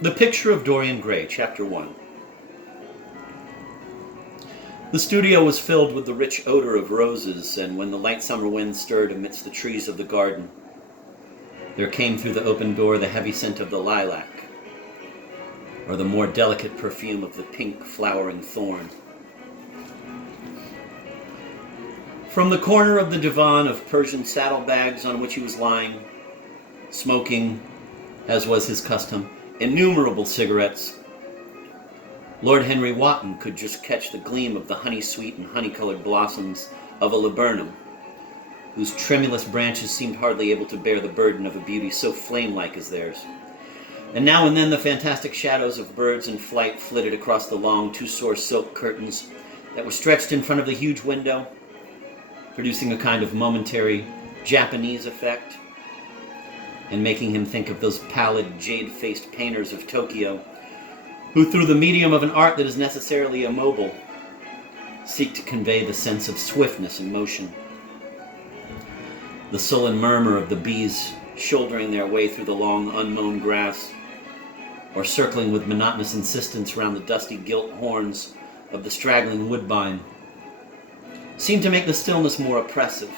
The Picture of Dorian Gray, Chapter 1. The studio was filled with the rich odor of roses, and when the light summer wind stirred amidst the trees of the garden, there came through the open door the heavy scent of the lilac, or the more delicate perfume of the pink flowering thorn. From the corner of the divan of Persian saddlebags on which he was lying, smoking, as was his custom, innumerable cigarettes, Lord Henry Wotton could just catch the gleam of the honey-sweet and honey-colored blossoms of a laburnum, whose tremulous branches seemed hardly able to bear the burden of a beauty so flame-like as theirs. And now and then the fantastic shadows of birds in flight flitted across the long two-sore silk curtains that were stretched in front of the huge window, producing a kind of momentary Japanese effect, and making him think of those pallid, jade-faced painters of Tokyo, who, through the medium of an art that is necessarily immobile, seek to convey the sense of swiftness and motion. The sullen murmur of the bees shouldering their way through the long, unmown grass, or circling with monotonous insistence round the dusty gilt horns of the straggling woodbine, seemed to make the stillness more oppressive.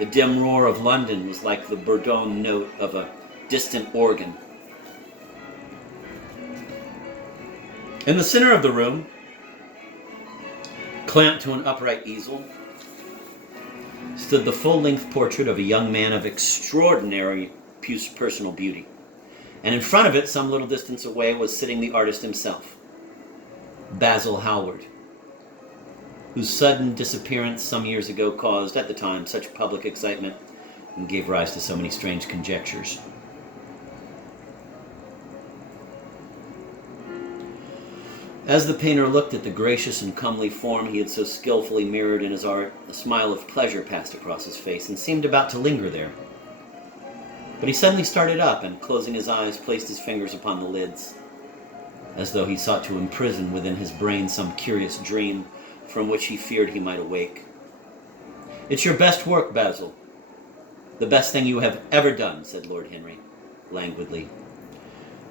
The dim roar of London was like the bourdon note of a distant organ. In the center of the room, clamped to an upright easel, stood the full-length portrait of a young man of extraordinary personal beauty. And in front of it, some little distance away, was sitting the artist himself, Basil Hallward, whose sudden disappearance some years ago caused, at the time, such public excitement and gave rise to so many strange conjectures. As the painter looked at the gracious and comely form he had so skillfully mirrored in his art, a smile of pleasure passed across his face and seemed about to linger there. But he suddenly started up and, closing his eyes, placed his fingers upon the lids, as though he sought to imprison within his brain some curious dream from which he feared he might awake. "It's your best work, Basil. The best thing you have ever done," said Lord Henry, languidly.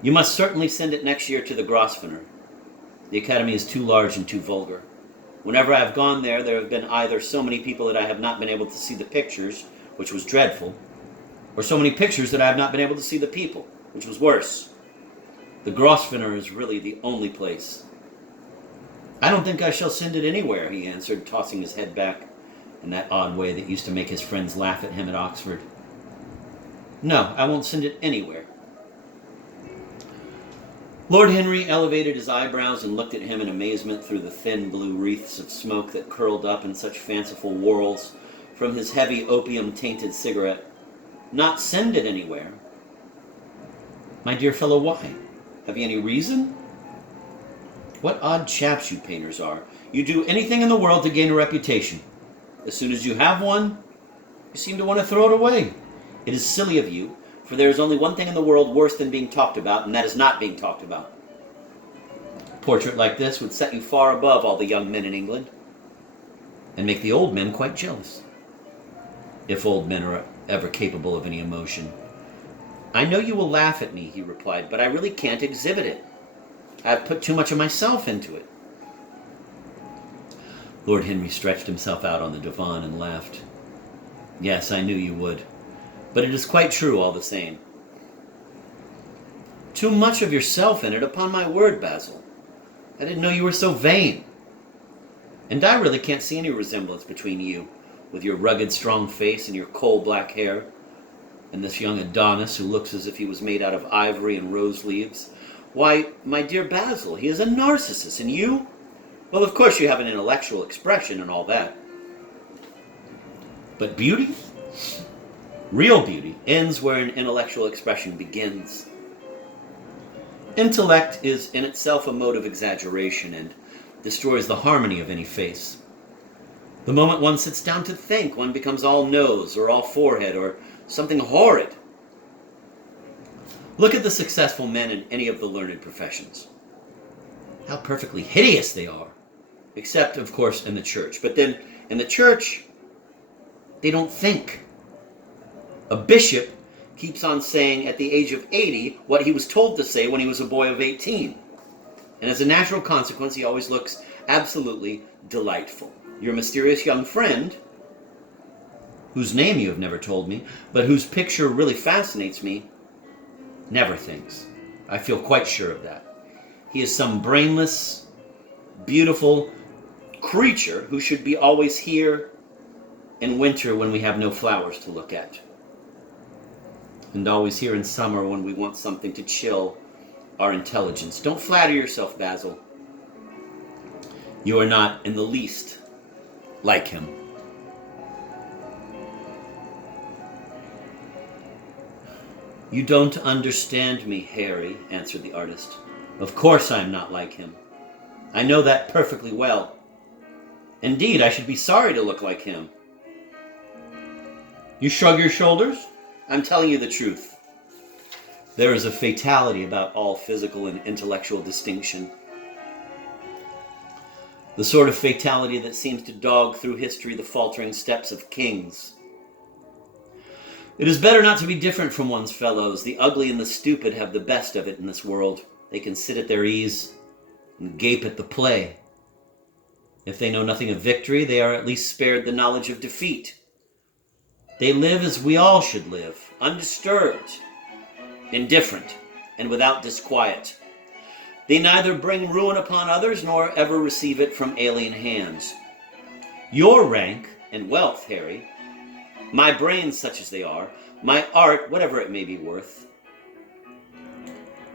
"You must certainly send it next year to the Grosvenor. The Academy is too large and too vulgar. Whenever I have gone there, there have been either so many people that I have not been able to see the pictures, which was dreadful, or so many pictures that I have not been able to see the people, which was worse. The Grosvenor is really the only place." "I don't think I shall send it anywhere," he answered, tossing his head back in that odd way that used to make his friends laugh at him at Oxford. "No, I won't send it anywhere." Lord Henry elevated his eyebrows and looked at him in amazement through the thin blue wreaths of smoke that curled up in such fanciful whorls from his heavy opium-tainted cigarette. "Not send it anywhere? My dear fellow, why? Have you any reason? What odd chaps you painters are. You do anything in the world to gain a reputation. As soon as you have one, you seem to want to throw it away. It is silly of you, for there is only one thing in the world worse than being talked about, and that is not being talked about. A portrait like this would set you far above all the young men in England, and make the old men quite jealous, if old men are ever capable of any emotion. I know you will laugh at me," he replied, "but I really can't exhibit it. I have put too much of myself into it." Lord Henry stretched himself out on the divan and laughed. "Yes, I knew you would. But it is quite true all the same." "Too much of yourself in it, upon my word, Basil. I didn't know you were so vain. And I really can't see any resemblance between you, with your rugged, strong face and your coal-black hair, and this young Adonis who looks as if he was made out of ivory and rose leaves. Why, my dear Basil, he is a Narcissus, and you? Well, of course you have an intellectual expression and all that. But beauty? Real beauty ends where an intellectual expression begins. Intellect is in itself a mode of exaggeration and destroys the harmony of any face. The moment one sits down to think, one becomes all nose or all forehead or something horrid. Look at the successful men in any of the learned professions. How perfectly hideous they are, except, of course, in the church. But then, in the church, they don't think. A bishop keeps on saying at the age of 80 what he was told to say when he was a boy of 18. And as a natural consequence, he always looks absolutely delightful. Your mysterious young friend, whose name you have never told me, but whose picture really fascinates me, never thinks. I feel quite sure of that. He is some brainless, beautiful creature who should be always here in winter when we have no flowers to look at, and always here in summer when we want something to chill our intelligence. Don't flatter yourself, Basil. You are not in the least like him. You don't understand me, Harry, answered the artist. Of course I am not like him. I know that perfectly well. Indeed, I should be sorry to look like him. You shrug your shoulders? I'm telling you the truth. There is a fatality about all physical and intellectual distinction. The sort of fatality that seems to dog through history the faltering steps of kings. It is better not to be different from one's fellows. The ugly and the stupid have the best of it in this world. They can sit at their ease and gape at the play. If they know nothing of victory, they are at least spared the knowledge of defeat. They live as we all should live, undisturbed, indifferent, and without disquiet. They neither bring ruin upon others nor ever receive it from alien hands. Your rank and wealth, Harry, my brains such as they are, my art, whatever it may be worth,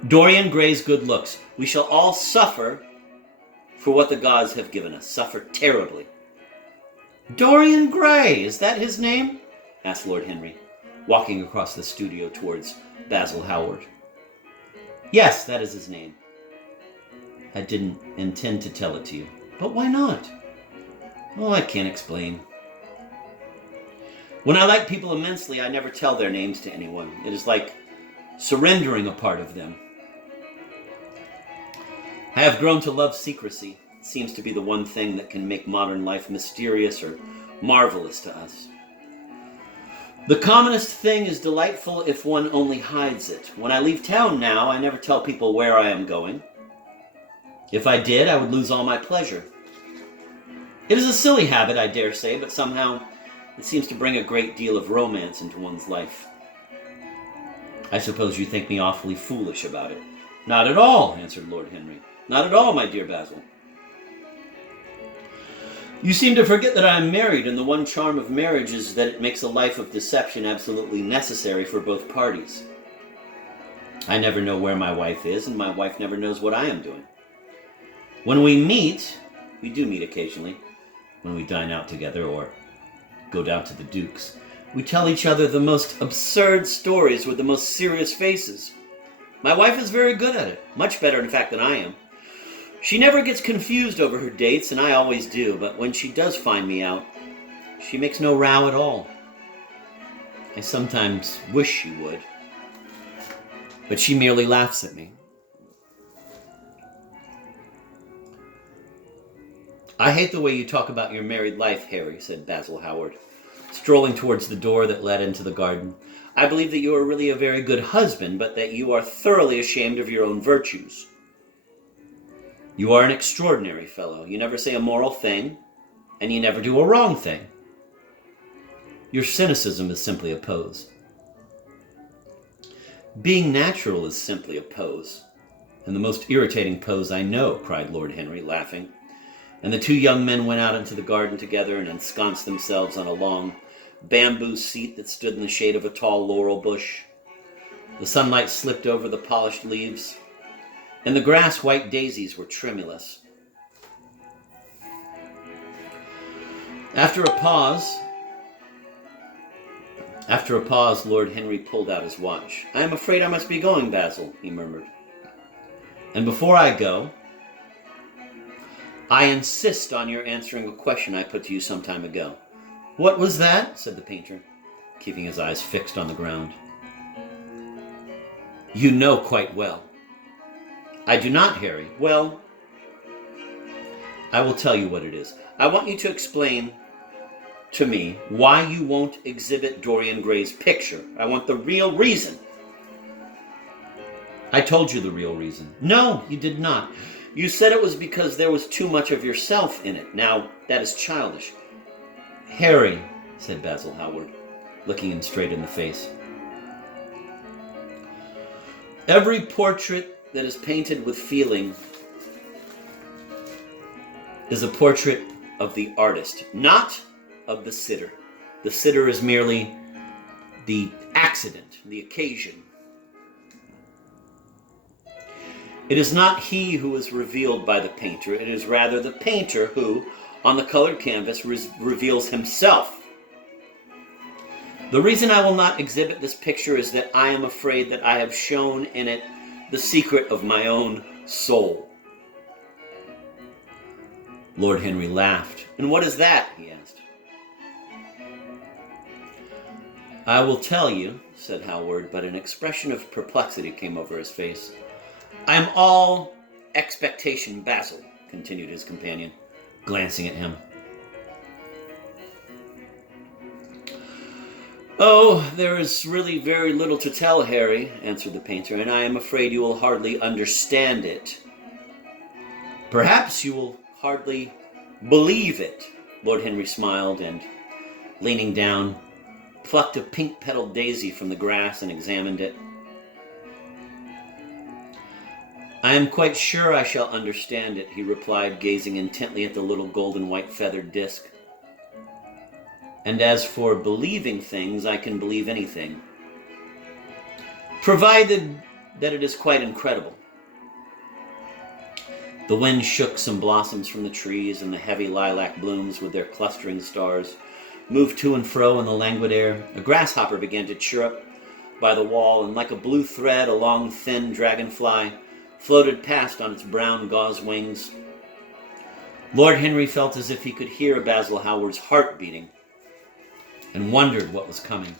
Dorian Gray's good looks, we shall all suffer for what the gods have given us, suffer terribly. Dorian Gray, is that his name? Asked Lord Henry, walking across the studio towards Basil Hallward. Yes, that is his name. I didn't intend to tell it to you. But why not? Oh, I can't explain. When I like people immensely, I never tell their names to anyone. It is like surrendering a part of them. I have grown to love secrecy. It seems to be the one thing that can make modern life mysterious or marvelous to us. The commonest thing is delightful if one only hides it. When I leave town now, I never tell people where I am going. If I did, I would lose all my pleasure. It is a silly habit, I dare say, but somehow it seems to bring a great deal of romance into one's life. I suppose you think me awfully foolish about it. Not at all, answered Lord Henry. Not at all, my dear Basil. You seem to forget that I am married, and the one charm of marriage is that it makes a life of deception absolutely necessary for both parties. I never know where my wife is, and my wife never knows what I am doing. When we meet, we do meet occasionally, when we dine out together or go down to the Duke's, we tell each other the most absurd stories with the most serious faces. My wife is very good at it, much better in fact than I am. She never gets confused over her dates, and I always do, but when she does find me out, she makes no row at all. I sometimes wish she would, but she merely laughs at me. I hate the way you talk about your married life, Harry, said Basil Hallward, strolling towards the door that led into the garden. I believe that you are really a very good husband, but that you are thoroughly ashamed of your own virtues. You are an extraordinary fellow. You never say a moral thing, and you never do a wrong thing. Your cynicism is simply a pose. Being natural is simply a pose, and the most irritating pose I know, cried Lord Henry, laughing. And the two young men went out into the garden together and ensconced themselves on a long bamboo seat that stood in the shade of a tall laurel bush. The sunlight slipped over the polished leaves, and the grass-white daisies were tremulous. After a pause, Lord Henry pulled out his watch. I am afraid I must be going, Basil, he murmured. And before I go, I insist on your answering a question I put to you some time ago. What was that? Said the painter, keeping his eyes fixed on the ground. You know quite well. I do not, Harry. Well, I will tell you what it is. I want you to explain to me why you won't exhibit Dorian Gray's picture. I want the real reason. I told you the real reason. No, you did not. You said it was because there was too much of yourself in it. Now, that is childish. Harry, said Basil Hallward, looking him straight in the face. Every portrait that is painted with feeling is a portrait of the artist, not of the sitter. The sitter is merely the accident, the occasion. It is not he who is revealed by the painter. It is rather the painter who, on the colored canvas, reveals himself. The reason I will not exhibit this picture is that I am afraid that I have shown in it the secret of my own soul. Lord Henry laughed. And what is that? He asked. I will tell you, said Hallward, but an expression of perplexity came over his face. I am all expectation, Basil, continued his companion, glancing at him. Oh, there is really very little to tell, Harry, answered the painter, and I am afraid you will hardly understand it. Perhaps you will hardly believe it. Lord Henry smiled and, leaning down, plucked a pink-petaled daisy from the grass and examined it. I am quite sure I shall understand it, he replied, gazing intently at the little golden white feathered disc. And as for believing things, I can believe anything, provided that it is quite incredible. The wind shook some blossoms from the trees, and the heavy lilac blooms with their clustering stars moved to and fro in the languid air. A grasshopper began to chirrup by the wall, and like a blue thread, a long, thin dragonfly floated past on its brown gauze wings. Lord Henry felt as if he could hear Basil Hallward's heart beating, and wondered what was coming.